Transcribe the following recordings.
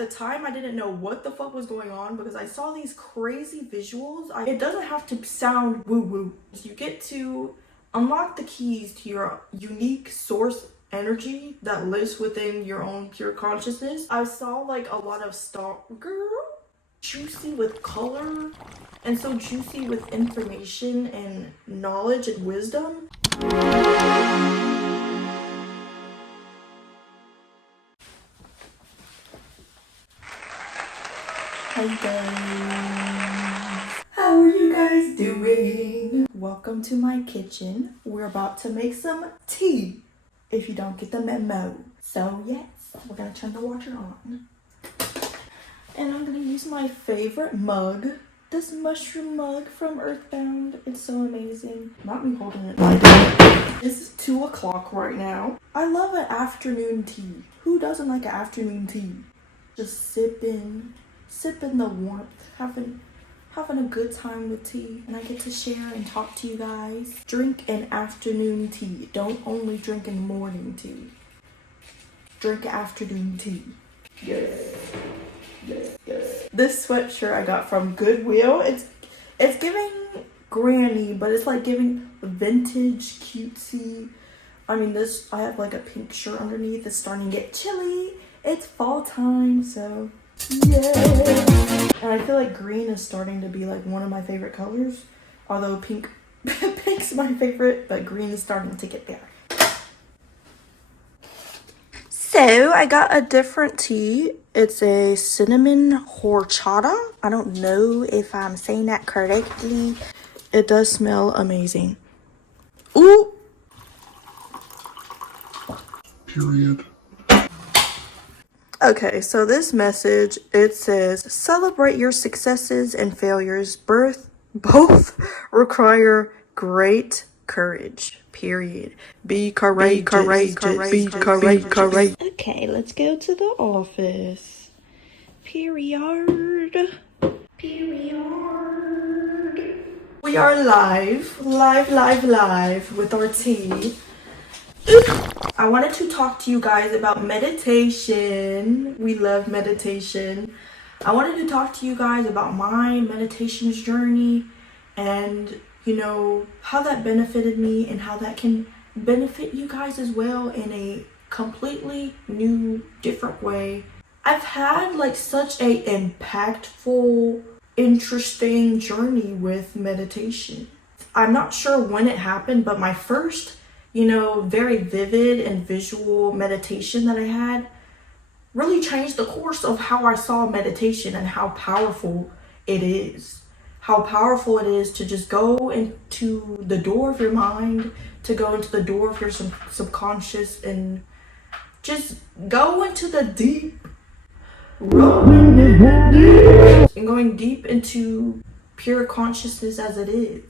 the time, I didn't know what the fuck was going on because I saw these crazy visuals. It doesn't have to sound woo-woo. You get to unlock the keys to your unique source energy that lives within your own pure consciousness. I saw like a lot of juicy with color and so juicy with information and knowledge and wisdom. Hi guys, how are you guys doing? Welcome to my kitchen. We're about to make some tea, if you don't get the memo. So yes, we're gonna turn the water on. And I'm gonna use my favorite mug, this mushroom mug from Earthbound. It's so amazing. Not me holding it like that. It's 2 o'clock right now. I love an afternoon tea. Who doesn't like an afternoon tea? Just sipping the warmth, having a good time with tea, and I get to share and talk to you guys. Drink an afternoon tea. Don't only drink in the morning tea. Drink afternoon tea. Yes. Yes, yes. This sweatshirt I got from Goodwill. It's giving granny, but it's like giving vintage, cutesy. I mean, I have like a pink shirt underneath. It's starting to get chilly. It's fall time, so yeah. And I feel like green is starting to be like one of my favorite colors. Although pink's my favorite, but green is starting to get there. So I got a different tea. It's a cinnamon horchata. I don't know if I'm saying that correctly. It does smell amazing. Ooh. Period. Okay, so this message, it says, celebrate your successes and failures. Both require great courage. Period. Be courageous. Be courageous. Okay, let's go to the office. Period. We are live with our tea. I wanted to talk to you guys about meditation. We love meditation. I wanted to talk to you guys about my meditation journey and, you know, how that benefited me and how that can benefit you guys as well in a completely new, different way. I've had like such a impactful, interesting journey with meditation. I'm not sure when it happened, but my first very vivid and visual meditation that I had really changed the course of how I saw meditation and how powerful it is. How powerful it is to just go into the door of your mind, to go into the door of your subconscious and just go into the deep, and going deep into pure consciousness as it is.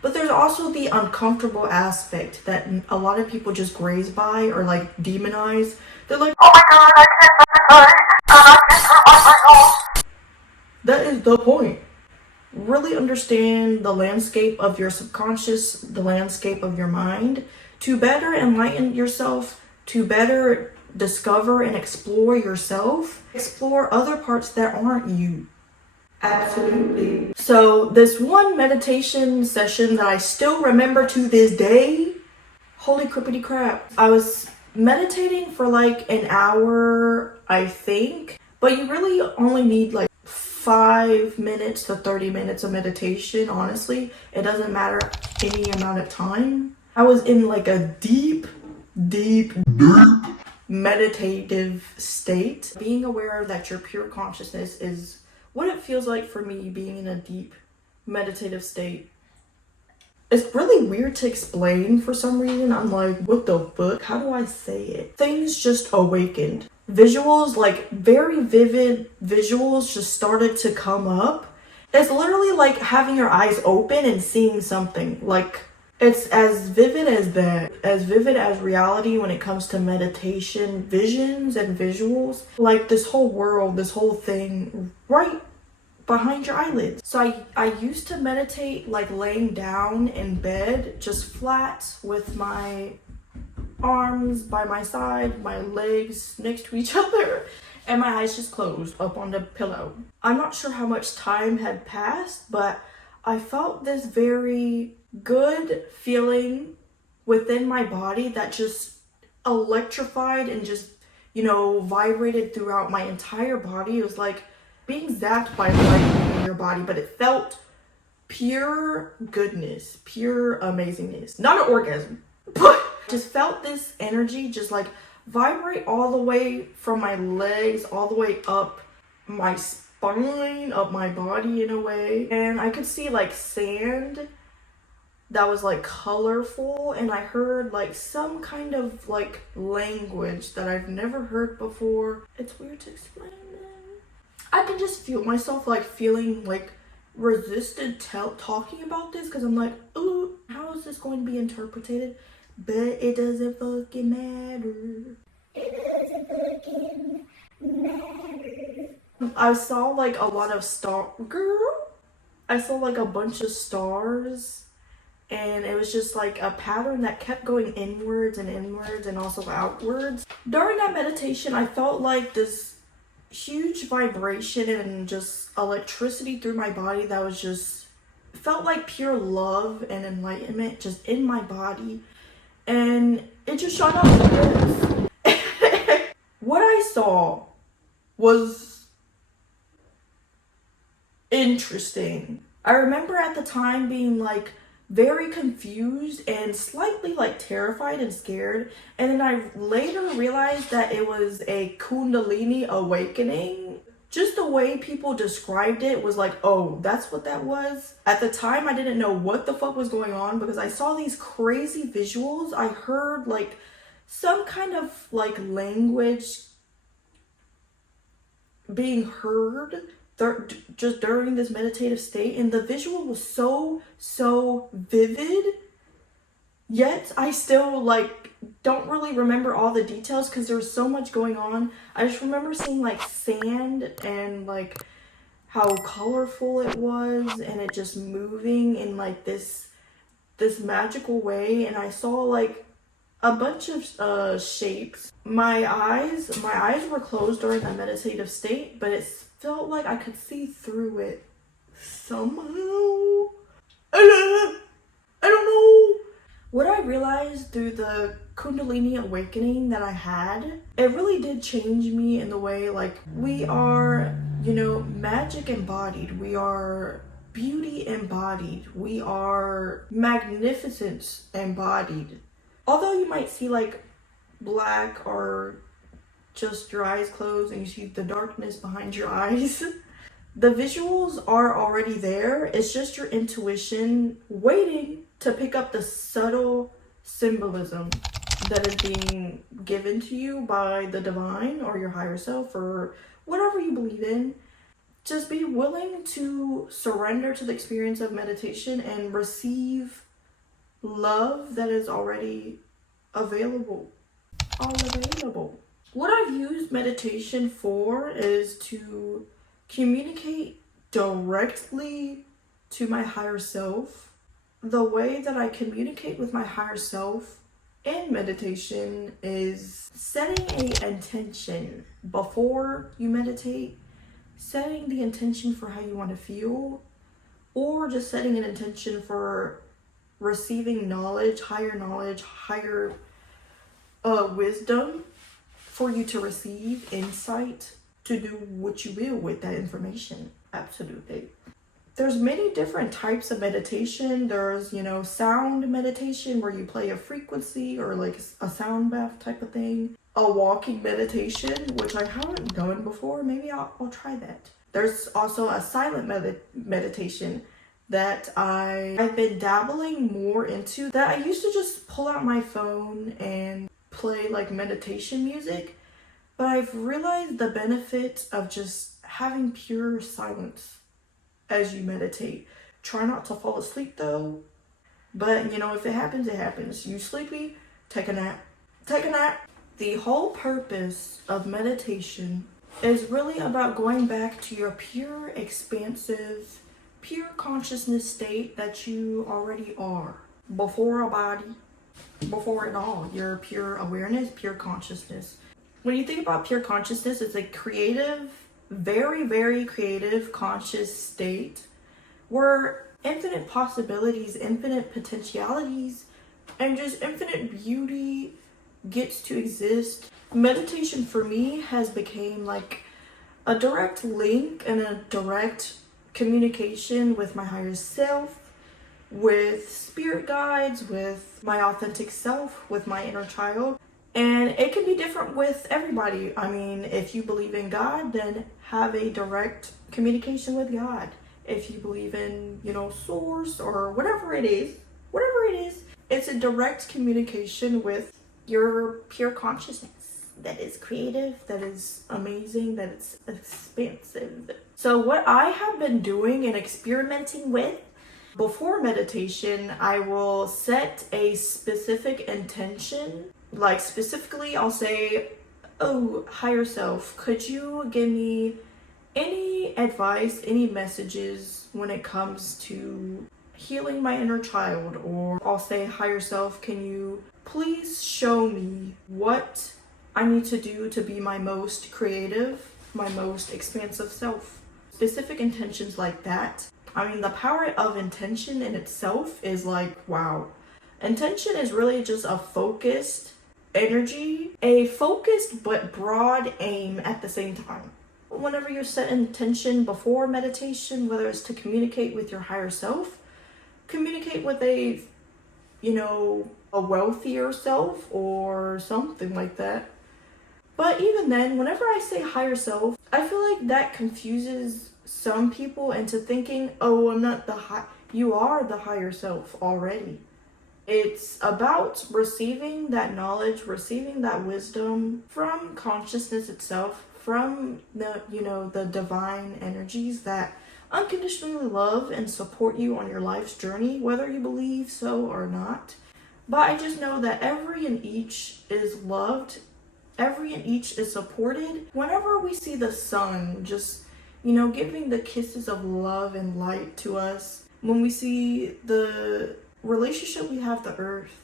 But there's also the uncomfortable aspect that a lot of people just graze by or like demonize. They're like, oh my god, I can't meditate. That is the point. Really understand the landscape of your subconscious, the landscape of your mind, to better enlighten yourself, to better discover and explore yourself, explore other parts that aren't you. Absolutely. So this one meditation session that I still remember to this day, holy crippity crap. I was meditating for like an hour, I think, but you really only need like 5 minutes to 30 minutes of meditation, honestly. It doesn't matter any amount of time. I was in like a deep meditative state. Being aware that your pure consciousness is what it feels like for me being in a deep meditative state. It's really weird to explain for some reason. I'm like, what the fuck? How do I say it? Things just awakened. Visuals, like very vivid visuals just started to come up. It's literally like having your eyes open and seeing something. Like, it's as vivid as that. As vivid as reality when it comes to meditation, visions and visuals. Like this whole world, this whole thing right behind your eyelids. So I used to meditate like laying down in bed, just flat with my arms by my side, my legs next to each other, and my eyes just closed up on the pillow. I'm not sure how much time had passed, but I felt this very good feeling within my body that just electrified and just, vibrated throughout my entire body. It was like being zapped by lightning in your body, but it felt pure goodness, pure amazingness. Not an orgasm, but just felt this energy just like vibrate all the way from my legs, all the way up my spine, up my body in a way. And I could see like sand that was like colorful, and I heard like some kind of like language that I've never heard before. It's weird to explain it. I can just feel myself like feeling like resisted talking about this because I'm like, ooh, how is this going to be interpreted? But it doesn't fucking matter. It doesn't fucking matter. I saw like a lot of I saw like a bunch of stars, and it was just like a pattern that kept going inwards and also outwards. During that meditation, I felt like this huge vibration and just electricity through my body that was just felt like pure love and enlightenment just in my body, and it just shot up like this. What I saw was interesting. I remember at the time being like very confused and slightly like terrified and scared, and then I later realized that it was a Kundalini awakening. Just the way people described it was like, oh, that's what that was. At the time, I didn't know what the fuck was going on because I saw these crazy visuals. I heard like some kind of like language being heard just during this meditative state, and the visual was so vivid, yet I still like don't really remember all the details because there was so much going on. I just remember seeing like sand and like how colorful it was, and it just moving in like this magical way, and I saw like a bunch of shapes. My eyes were closed during that meditative state, but it felt like I could see through it somehow. I don't know. What I realized through the Kundalini awakening that I had, it really did change me in the way like we are, magic embodied. We are beauty embodied. We are magnificence embodied. Although you might see like black or just your eyes closed and you see the darkness behind your eyes, the visuals are already there. It's just your intuition waiting to pick up the subtle symbolism that is being given to you by the divine or your higher self or whatever you believe in. Just be willing to surrender to the experience of meditation and receive love that is already available. All available. What I've used meditation for is to communicate directly to my higher self. The way that I communicate with my higher self in meditation is setting an intention before you meditate, setting the intention for how you want to feel, or just setting an intention for receiving knowledge, higher wisdom for you to receive insight to do what you will with that information. Absolutely. There's many different types of meditation. There's, sound meditation where you play a frequency or like a sound bath type of thing. A walking meditation, which I haven't done before. Maybe I'll try that. There's also a silent meditation that I've been dabbling more into, that I used to just pull out my phone and play like meditation music, but I've realized the benefit of just having pure silence as you meditate. Try not to fall asleep though, but if it happens, it happens. You sleepy, take a nap. The whole purpose of meditation is really about going back to your pure, expansive, pure consciousness state that you already are before a body, before it all. Your pure awareness, pure consciousness. When you think about pure consciousness, it's a creative, very, very creative, conscious state where infinite possibilities, infinite potentialities, and just infinite beauty gets to exist. Meditation for me has become like a direct link and a direct communication with my higher self, with spirit guides, with my authentic self, with my inner child. And it can be different with everybody. I mean, if you believe in God, then have a direct communication with God. If you believe in, source or whatever it is, it's a direct communication with your pure consciousness that is creative, that is amazing, that is expansive. So what I have been doing and experimenting with before meditation, I will set a specific intention. Like specifically, I'll say, oh, higher self, could you give me any advice, any messages when it comes to healing my inner child? Or I'll say, higher self, can you please show me what I need to do to be my most creative, my most expansive self? Specific intentions like that. I mean, the power of intention in itself is like, wow. Intention is really just a focused energy, a focused but broad aim at the same time. Whenever you set intention before meditation, whether it's to communicate with your higher self, communicate with a wealthier self or something like that. But even then, whenever I say higher self, I feel like that confuses some people into thinking, oh, I'm not you are the higher self already. It's about receiving that knowledge, receiving that wisdom from consciousness itself, from the divine energies that unconditionally love and support you on your life's journey, whether you believe so or not. But I just know that every and each is loved, every and each is supported. Whenever we see the sun just, giving the kisses of love and light to us, when we see the relationship we have to earth,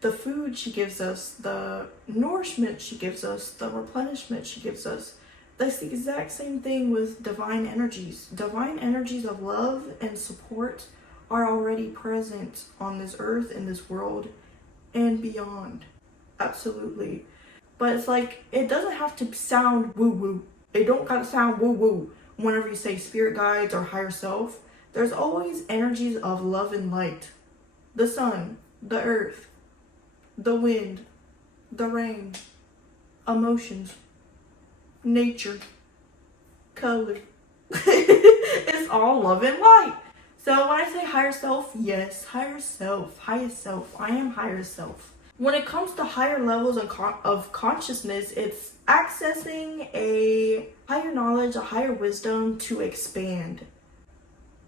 the food she gives us, the nourishment she gives us, the replenishment she gives us, that's the exact same thing with divine energies. Divine energies of love and support are already present on this earth, in this world, and beyond. Absolutely. But it's like, it doesn't have to sound woo-woo. It don't gotta sound woo-woo whenever you say spirit guides or higher self. There's always energies of love and light. The sun, the earth, the wind, the rain, emotions, nature, color. It's all love and light. So when I say higher self, yes, higher self, highest self, I am higher self. When it comes to higher levels of consciousness, it's accessing a higher knowledge, a higher wisdom to expand.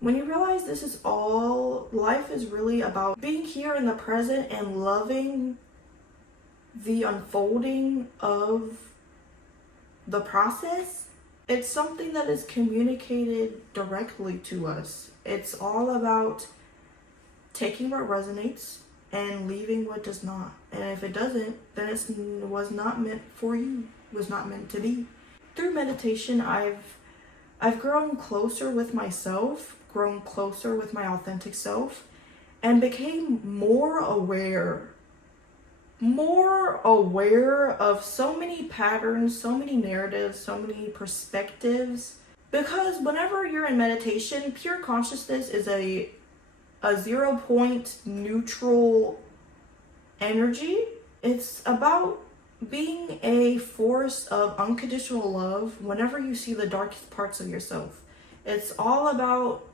When you realize this is all, life is really about being here in the present and loving the unfolding of the process, it's something that is communicated directly to us. It's all about taking what resonates and leaving what does not. And if it doesn't, then it was not meant for you, was not meant to be. Through meditation, I've grown closer with myself, grown closer with my authentic self, and became more aware of so many patterns, so many narratives, so many perspectives. Because whenever you're in meditation, pure consciousness is a 0-point neutral energy. It's about being a force of unconditional love whenever you see the darkest parts of yourself. It's all about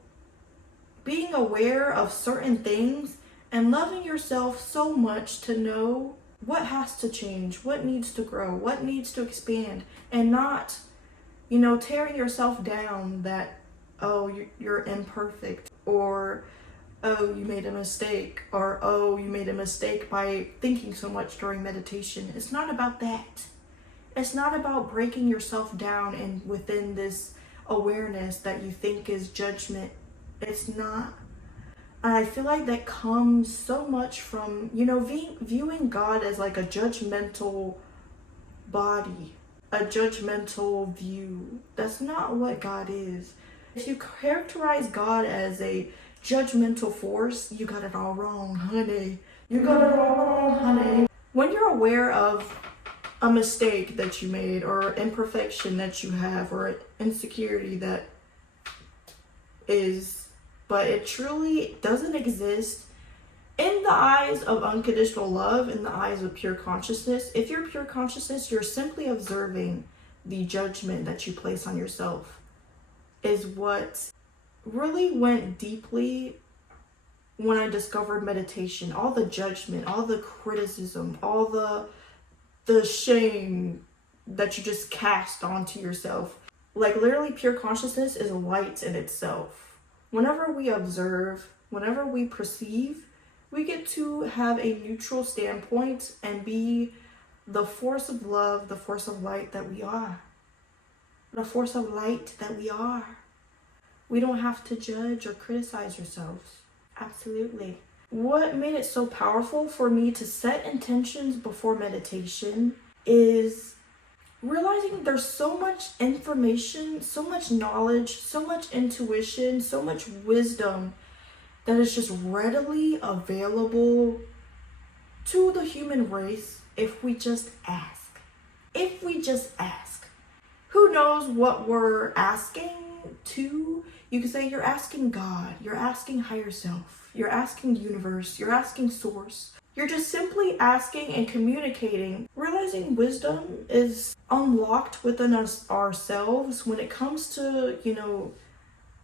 being aware of certain things and loving yourself so much to know what has to change, what needs to grow, what needs to expand, and not, tearing yourself down that, oh, you're imperfect, or oh, you made a mistake, or oh, you made a mistake by thinking so much during meditation. It's not about that. It's not about breaking yourself down and within this awareness that you think is judgment. It's not. And I feel like that comes so much from, viewing God as like a judgmental body, a judgmental view. That's not what God is. If you characterize God as a judgmental force, you got it all wrong, honey. You got it all wrong, honey. When you're aware of a mistake that you made, or imperfection that you have, or insecurity that is, but it truly doesn't exist in the eyes of unconditional love, in the eyes of pure consciousness. If you're pure consciousness, you're simply observing the judgment that you place on yourself, is what really went deeply when I discovered meditation. All the judgment, all the criticism, all the shame that you just cast onto yourself. Like, literally, pure consciousness is light in itself. Whenever we observe, whenever we perceive, we get to have a neutral standpoint and be the force of love, the force of light that we are. The force of light that we are. We don't have to judge or criticize ourselves. Absolutely. What made it so powerful for me to set intentions before meditation is realizing there's so much information, so much knowledge, so much intuition, so much wisdom that is just readily available to the human race if we just ask. If we just ask. Who knows what we're asking to? You could say you're asking God, you're asking higher self, you're asking universe, you're asking source. You're just simply asking and communicating. Realizing wisdom is unlocked within us ourselves when it comes to,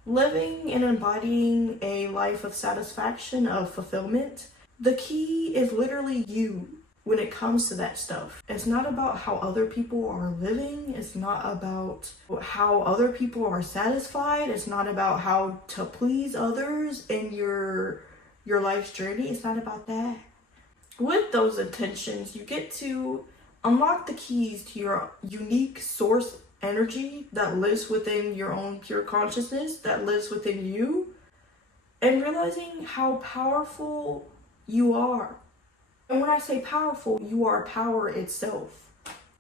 living and embodying a life of satisfaction, of fulfillment. The key is literally you when it comes to that stuff. It's not about how other people are living. It's not about how other people are satisfied. It's not about how to please others in your life's journey. It's not about that. With those intentions, you get to unlock the keys to your unique source energy that lives within your own pure consciousness, that lives within you, and realizing how powerful you are. And when I say powerful, you are power itself.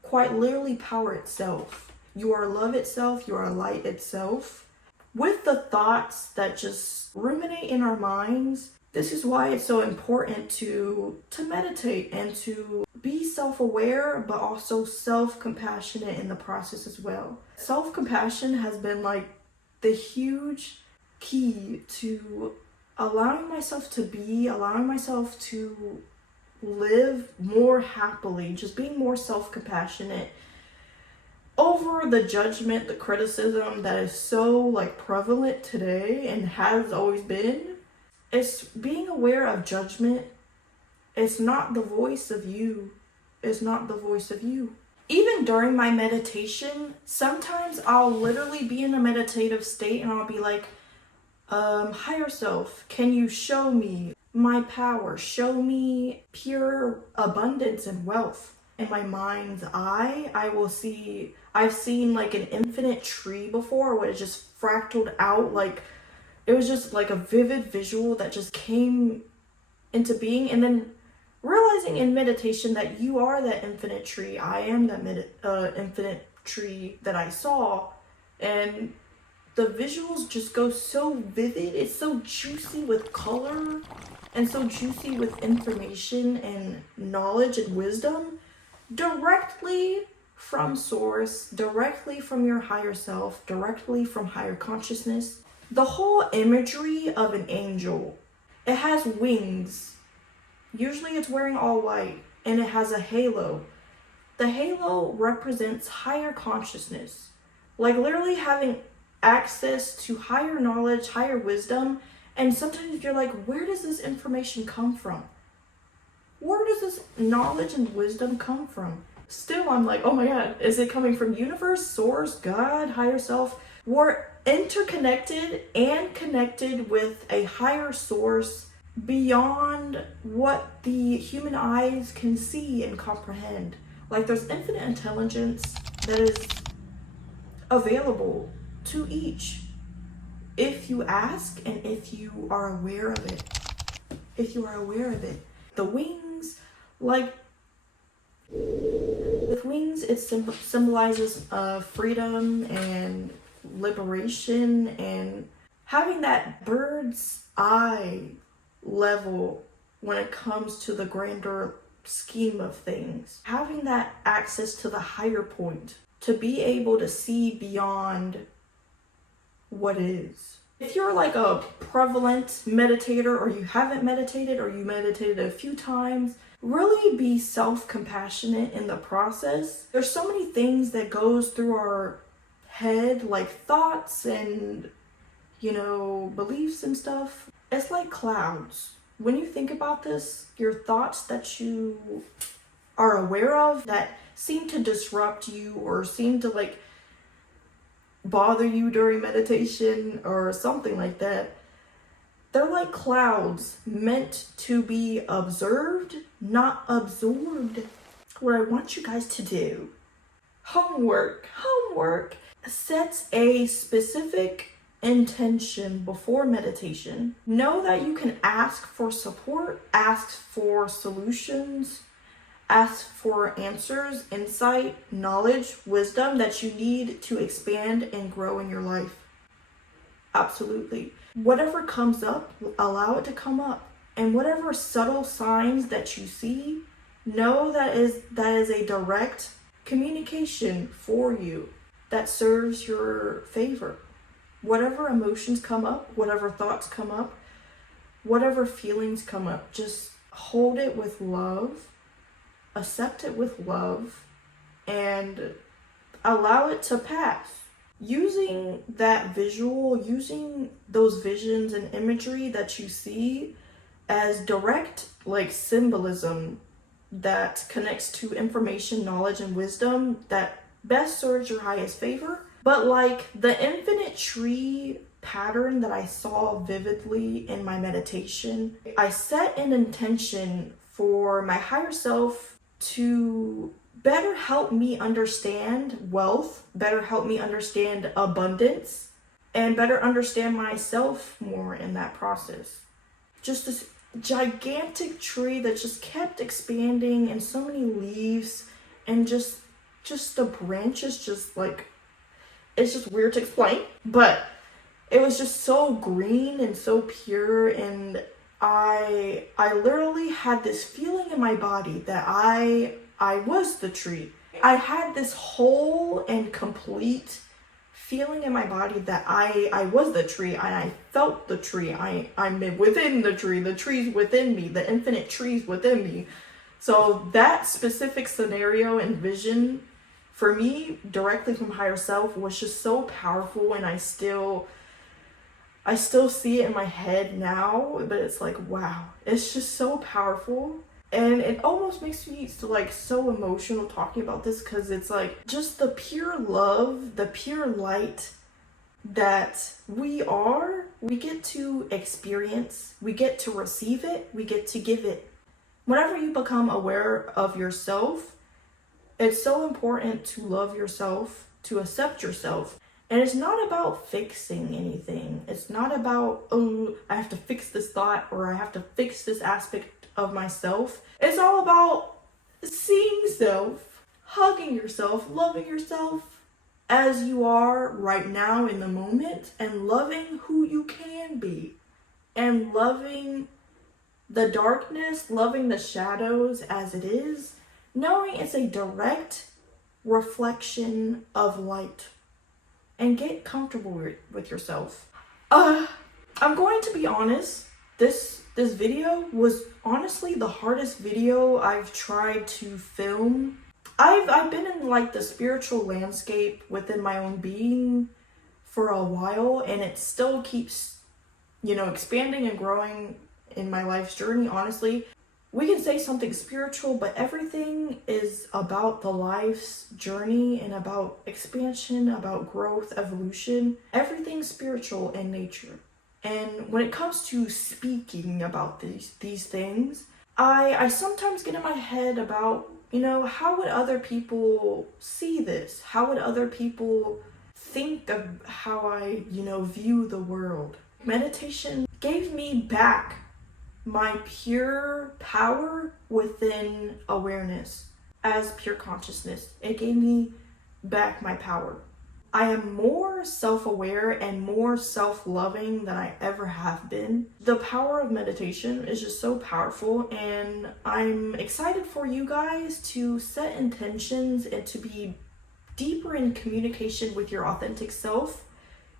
Quite literally power itself. You are love itself, you are light itself. With the thoughts that just ruminate in our minds, this is why it's so important to meditate and to be self-aware, but also self-compassionate in the process as well. Self-compassion has been like the huge key to allowing myself to be, allowing myself to live more happily, just being more self-compassionate over the judgment, the criticism that is so prevalent today and has always been. It's being aware of judgment. It's not the voice of you. It's not the voice of you. Even during my meditation, sometimes I'll literally be in a meditative state and I'll be like, higher self, can you show me my power? Show me pure abundance and wealth. In my mind's eye, I've seen an infinite tree before where it just fractaled out, it was just a vivid visual that just came into being. And then realizing in meditation that you are that infinite tree. I am that infinite tree that I saw. And the visuals just go so vivid. It's so juicy with color and so juicy with information and knowledge and wisdom directly from source, directly from your higher self, directly from higher consciousness. The whole imagery of an angel, it has wings. Usually it's wearing all white and it has a halo. The halo represents higher consciousness. Literally having access to higher knowledge, higher wisdom. And sometimes you're like, where does this information come from? Where does this knowledge and wisdom come from? Still, I'm like, oh my God, is it coming from universe, source, God, higher self? We're interconnected and connected with a higher source beyond what the human eyes can see and comprehend. There's infinite intelligence that is available to each. if you ask and if you are aware of it. If you are aware of it. The wings, like, with wings, it symbolizes freedom and liberation and having that bird's eye level when it comes to the grander scheme of things. Having that access to the higher point, to be able to see beyond what is. If you're like a prevalent meditator, or you haven't meditated, or you meditated a few times, really be self-compassionate in the process. There's so many things that goes through our head, like thoughts and, beliefs and stuff. It's like clouds. When you think about this, your thoughts that you are aware of that seem to disrupt you or seem to like bother you during meditation or something like that, they're like clouds meant to be observed, not absorbed. What I want you guys to do, homework, set a specific intention before meditation. Know that you can ask for support, ask for solutions, ask for answers, insight, knowledge, wisdom that you need to expand and grow in your life. Absolutely. Whatever comes up, allow it to come up. And whatever subtle signs that you see, know that is a direct communication for you that serves your favor. Whatever emotions come up, whatever thoughts come up, whatever feelings come up, just hold it with love, accept it with love, and allow it to pass. Using that visual, using those visions and imagery that you see as direct, like, symbolism that connects to information, knowledge, and wisdom that best serves your highest favor. But like the infinite tree pattern that I saw vividly in my meditation, I set an intention for my higher self to better help me understand wealth, better help me understand abundance, and better understand myself more in that process. Just this gigantic tree that just kept expanding, and so many leaves, and just the branches, just like, it's just weird to explain, but it was just so green and so pure, and I literally had this feeling in my body that I was the tree. I had this whole and complete feeling in my body that I was the tree, and I felt the tree. I'm within the tree's within me, the infinite tree's within me. So that specific scenario and vision for me, directly from higher self, was just so powerful, and I still see it in my head now, but it's like, wow, it's just so powerful. And it almost makes me so emotional talking about this, because it's like just the pure love, the pure light that we get to experience, we get to receive it, we get to give it. Whenever you become aware of yourself, it's so important to love yourself, to accept yourself. And it's not about fixing anything. It's not about, oh, I have to fix this thought, or I have to fix this aspect of myself. It's all about seeing self, hugging yourself, loving yourself as you are right now in the moment, and loving who you can be, and loving the darkness, loving the shadows as it is, knowing it's a direct reflection of light. And get comfortable with yourself. I'm going to be honest, this video was honestly the hardest video I've tried to film. I've been in like the spiritual landscape within my own being for a while, and it still keeps, expanding and growing in my life's journey, honestly. We can say something spiritual, but everything is about the life's journey and about expansion, about growth, evolution. Everything's spiritual in nature. And when it comes to speaking about these things, I sometimes get in my head about, how would other people see this? How would other people think of how I, view the world. Meditation gave me back my pure power within awareness as pure consciousness. It gave me back my power. I am more self-aware and more self-loving than I ever have been. The power of meditation is just so powerful, and I'm excited for you guys to set intentions and to be deeper in communication with your authentic self,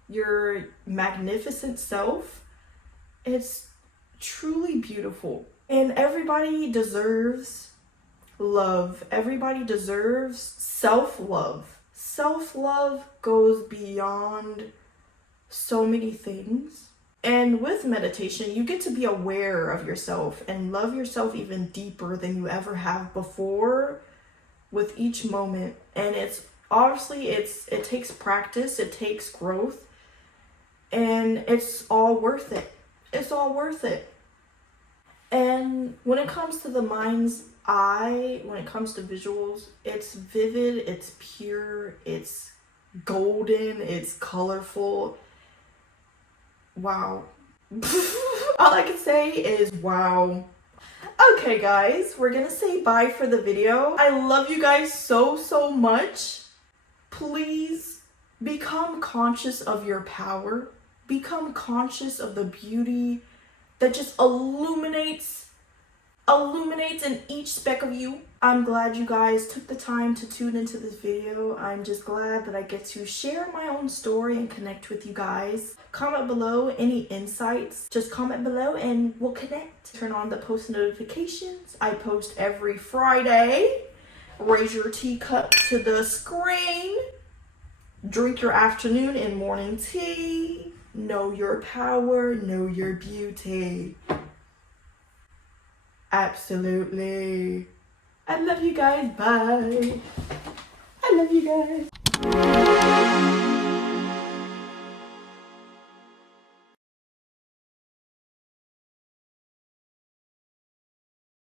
your magnificent self. It's truly beautiful. And everybody deserves love. Everybody deserves self-love. Self-love goes beyond so many things. And with meditation, you get to be aware of yourself and love yourself even deeper than you ever have before with each moment. And it takes practice, it takes growth, and it's all worth it. It's all worth it. And when it comes to the mind's eye, when it comes to visuals, it's vivid, it's pure, it's golden, it's colorful. Wow. All I can say is wow. Okay guys, we're gonna say bye for the video. I love you guys so much. Please become conscious of your power. Become conscious of the beauty that just illuminates in each speck of you. I'm glad you guys took the time to tune into this video. I'm just glad that I get to share my own story and connect with you guys. Comment below any insights. Just comment below and we'll connect. Turn on the post notifications. I post every Friday. Raise your teacup to the screen. Drink your afternoon and morning tea. Know your power. Know your beauty. Absolutely. I love you guys. Bye. I love you guys.